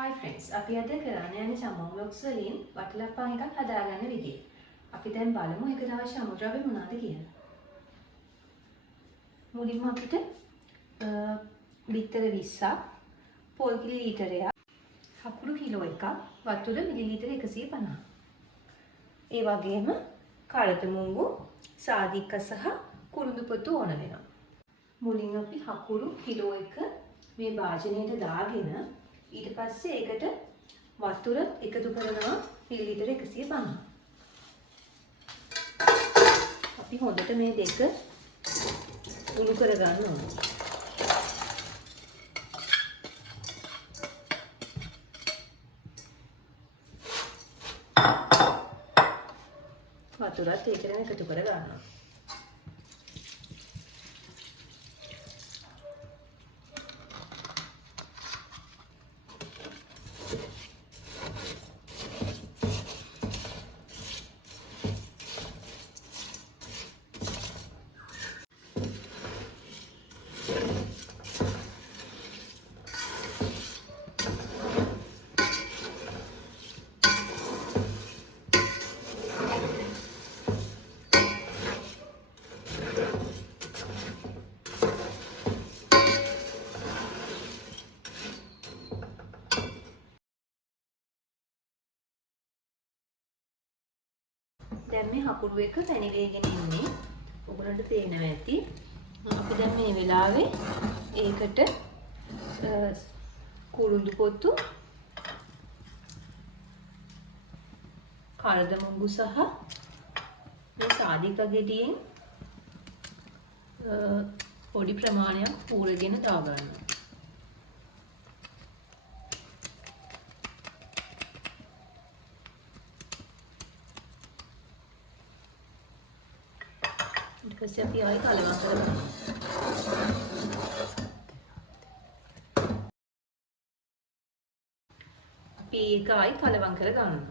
Hi friends, අපි අද කරන්න යන්නේ චම්මෝ බ්ලොක්ස් වලින් වටලප්පන් එකක් හදාගන්න විදිය. අපි දැන් බලමු ඒකට අවශ්‍ය අමුද්‍රව්‍ය මොනවද කියලා. මුලින්ම අපිට බිත්තර 20ක්, පොල් කිලි ලීටරයක්, හකුරු කිලෝ එකක්, වතුර මිලිලීටර 150. ඒ වගේම කඩතමුංගු, සාදික්ක සහ කුරුඳු පොතු ඕන වෙනවා. මුලින් අපි හකුරු කිලෝ එක මේ භාජනයට දාගෙන ඊට පස්සේ ඒකට වතුර එකතු කරනවා මිලිලීටර 150. අපි හොඳට මේ දෙක උණු කරගන්න ඕනේ. වතුරත් ඒකටම එකතු කරගන්නවා. දැන් මේ හකුරු එක පැනිලේගෙන ඉන්නේ. ඔයගොල්ලන්ට පේනවා ඇති. අපි දැන් මේ වෙලාවේ ඒකට කුරුඳු පොතු, කඩතමුංගු සහ මේ සාදික ගෙඩියෙන් පොඩි ප්‍රමාණයක් පූරගෙන දාගන්නවා. ඊට පස්සේ අපි ආයෙ කලවම් කරගන්නවා. අපි ඒක ආයෙ කලවම් කරගන්නවා.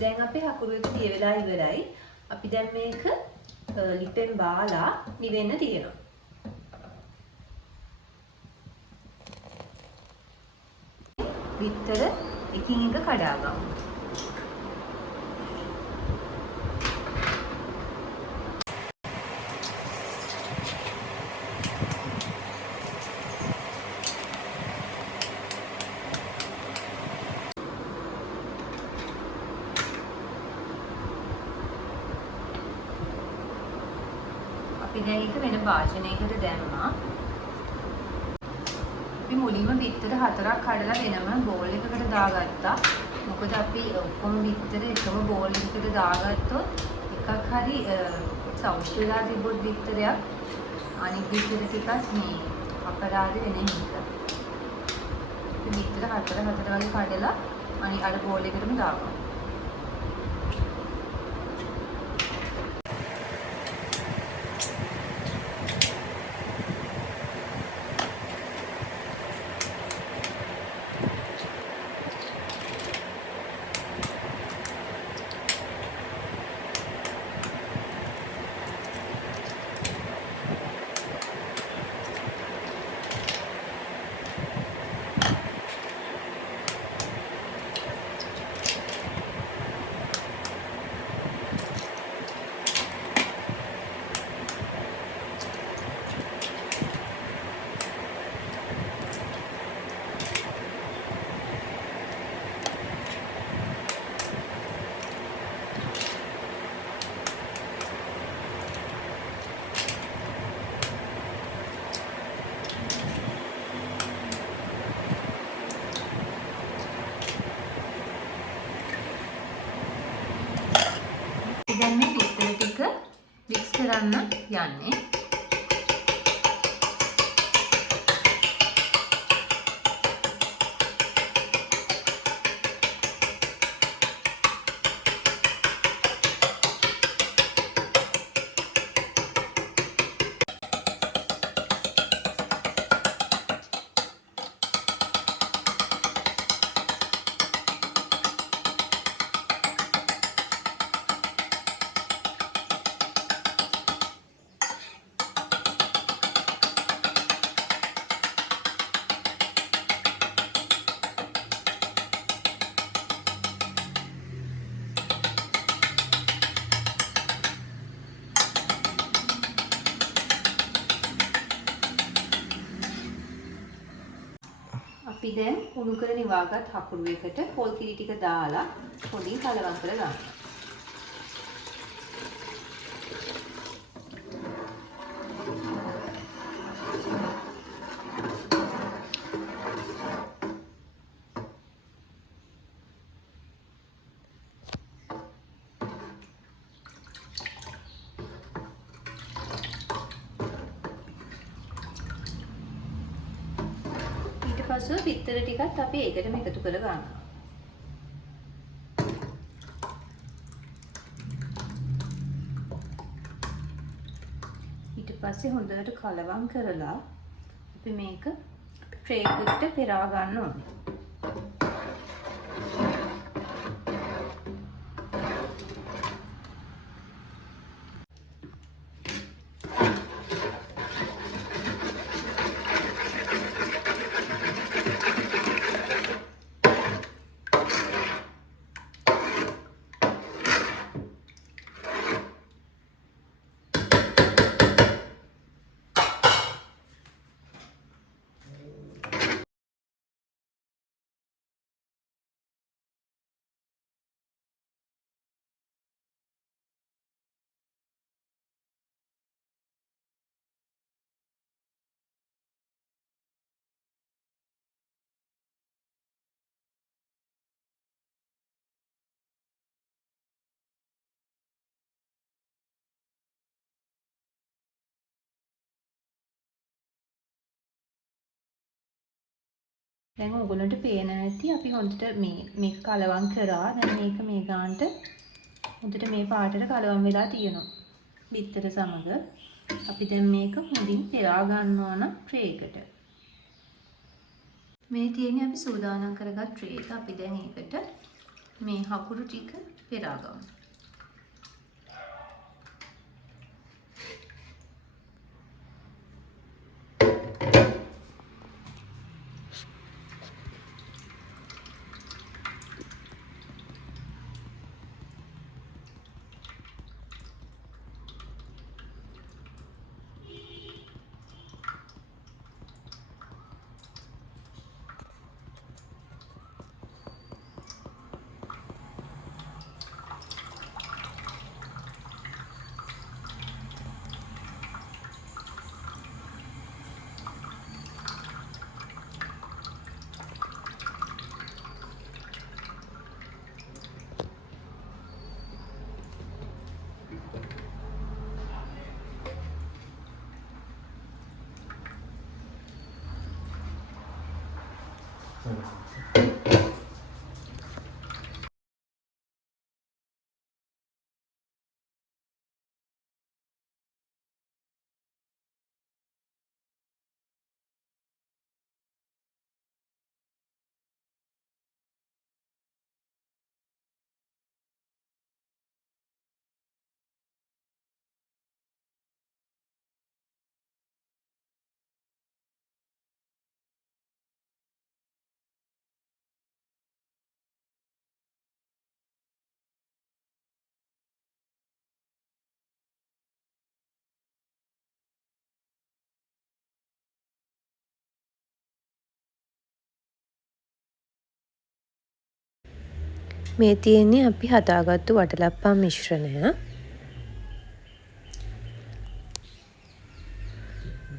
දැන් අපේ හකුරු එක දිය වෙලා ඉවරයි. අපි දැන් මේක ලිපෙන් බාලා නිවෙන්න තියෙනවා. බිත්තර එකින් එක කඩා ගමු. අපි දැන් ඒක වෙන භාජනයකට දැම්මා. අපි මුලින්ම බිත්තර 4ක් කඩලා වෙනම බෝල් එකකට දාගත්තා. මොකද අපි ඔක්කොම බිත්තර එකම බෝල් එකකට දාගත්තොත් එකක් හරි සවුත් වෙලා තිබුත් බිත්තරයක් අනිත් බිත්තර ටිකක් මේ අපරාධ වෙන හින්දා. අපි බිත්තර 4 වගේ කඩලා අනිත් අර බෝල් එකටම දාගමු. දැන් මේ බිත්තර ටික මික්ස් කරන්න යන්නේ. අපි දැන් උණු කර නිවාගත් හකුරු එකට පොල් කිරි ටික දාලා හොඳින් කලවම් කර ගන්නවා. ඊට පස්ව පිත්තර ටිකත් අපි ඒකටම එකතු කර ගන්නවා. ඊට පස්සේ හොඳට කලවම් කරලා අපි මේක ට්‍රේ එකට පෙරා ගන්න ඕනේ. දැන් ඔයගොල්ලන්ට පේන ඇති අපි හොඳට මේක කලවම් කරා. දැන් මේක මේ ගානට හොඳට මේ පාටට කලවම් වෙලා තියෙනවා. බිත්තර සමග අපි දැන් මේක හොඳින් පෙරා ගන්නවා නම් ට්‍රේ එකට. මේ තියෙන්නේ අපි සූදානම් කරගත් ට්‍රේ එක. අපි දැන් ඒකට මේ හකුරු ටික පෙරා ගමු. මේ තියෙන්නේ අපි හදාගත්තු වටලප්පම් මිශ්‍රණය.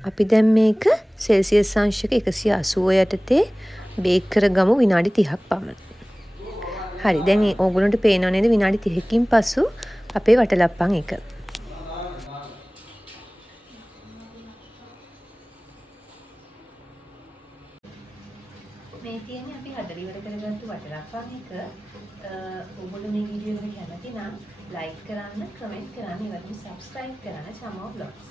අපි දැන් මේක සෙල්සියස් අංශක 180 යටතේ බේක් කරගමු විනාඩි 30ක් පමණ. හරි, දැන් ඕගොල්ලන්ට පේනව නේද විනාඩි 30කින් පසු අපේ වටලප්පම් එක. මේ තියෙන්නේ අපි හදලා ඉවර කරගත්තු වටලප්පම් එක. ඔයගොල්ලෝ මේ වීඩියෝ එකට කැමති නම් ලයික් කරන්න, කමෙන්ට් කරන්න, ඒ වගේම සබ්ස්ක්‍රයිබ් කරන්න චමෝ බ්ලොග්ස්.